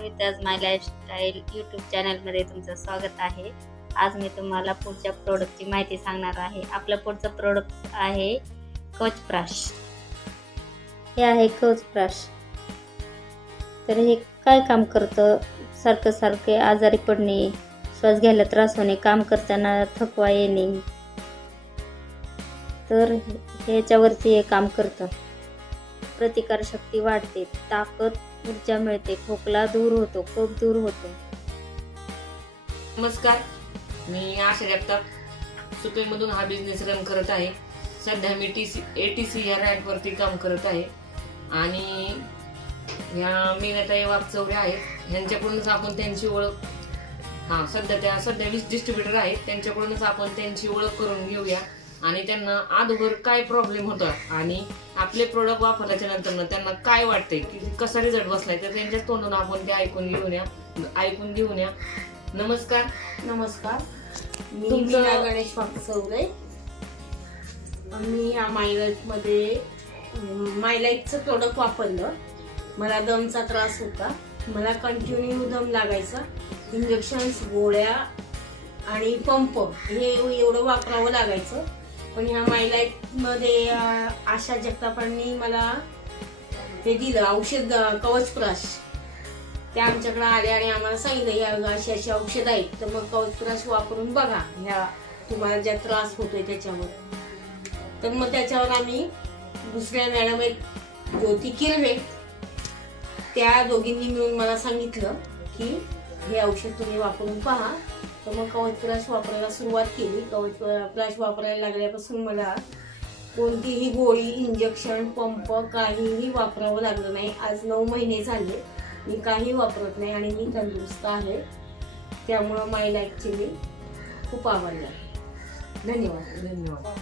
कविताज माय lifestyle YouTube चॅनलमध्ये तुमचं स्वागत आहे। आज मी तुम्हाला पुढच्या प्रोडक्टची माहिती सांगणार आहे। आपलं पुढचं प्रोडक्ट आहे कवच ब्रश। हे आहे कवच ब्रश। तर हे काय काम करतं? सारखे आजारी पडणे, श्वास घ्यायला त्रास होणे, काम करताना थकवा येणे, तर ह्याच्यावरती हे काम करतं। प्रतिकारशक्ती वाढते, ताकद ऊर्जा मिळते, खोकला दूर होतो, कफ दूर होतो। नमस्कार, मी आशा जगताप सुपईमधून हा बिझनेस रन करत आहे। सध्या मी ATC या रँकवरती काम करत आहे आणि ह्या मीनाताई वाघचौरे आहेत, ह्यांच्याकडूनच आपण त्यांची ओळख सध्या 20 डिस्ट्रीब्युटर आहेत, त्यांच्याकडूनच आपण त्यांची ओळख करून घेऊया आणि त्यांना अगोदर काय प्रॉब्लेम होता आणि आपले प्रोडक्ट वापरल्याच्या नंतर त्यांना काय वाटतंय की कसा रिझल्ट बसलाय, तर त्यांच्याच तोंडून आपण ते ऐकून घेऊया। नमस्कार। मी मीना गणेश वाघचौरे। मी या मायलाईफमध्ये मायलाईफचं प्रोडक्ट वापरलं। मला दमचा त्रास होता, मला कंटिन्यू दम लागायचा, इंजेक्शन्स, गोळ्या आणि पंप हे एवढं वापरावं लागायचं। पण ह्या मायलाईफमध्ये आशा जगतापांनी मला हे दिलं औषध कवच ब्रश। त्या आमच्याकडे आले आणि आम्हाला सांगितलं या अशी औषध आहेत, तर मग कवच ब्रश वापरून बघा ह्या तुम्हाला ज्या त्रास होतोय त्याच्यावर। तर मग त्याच्यावर आम्ही दुसऱ्या मॅडम एक ज्योती किरवे, त्या दोघींनी मिळून मला सांगितलं की हे औषध तुम्ही वापरून पहा। तर मग कवच ब्रश वापरायला सुरुवात केली। कवच ब्रश वापरायला लागल्यापासून मला कोणतीही गोळी, इंजेक्शन, पंप काहीही वापरावं लागलं नाही। आज 9 महिने झाले मी काही वापरत नाही आणि मी तंदुरुस्त आहे। त्यामुळं माय लाईफचे मी खूप आवडले। धन्यवाद।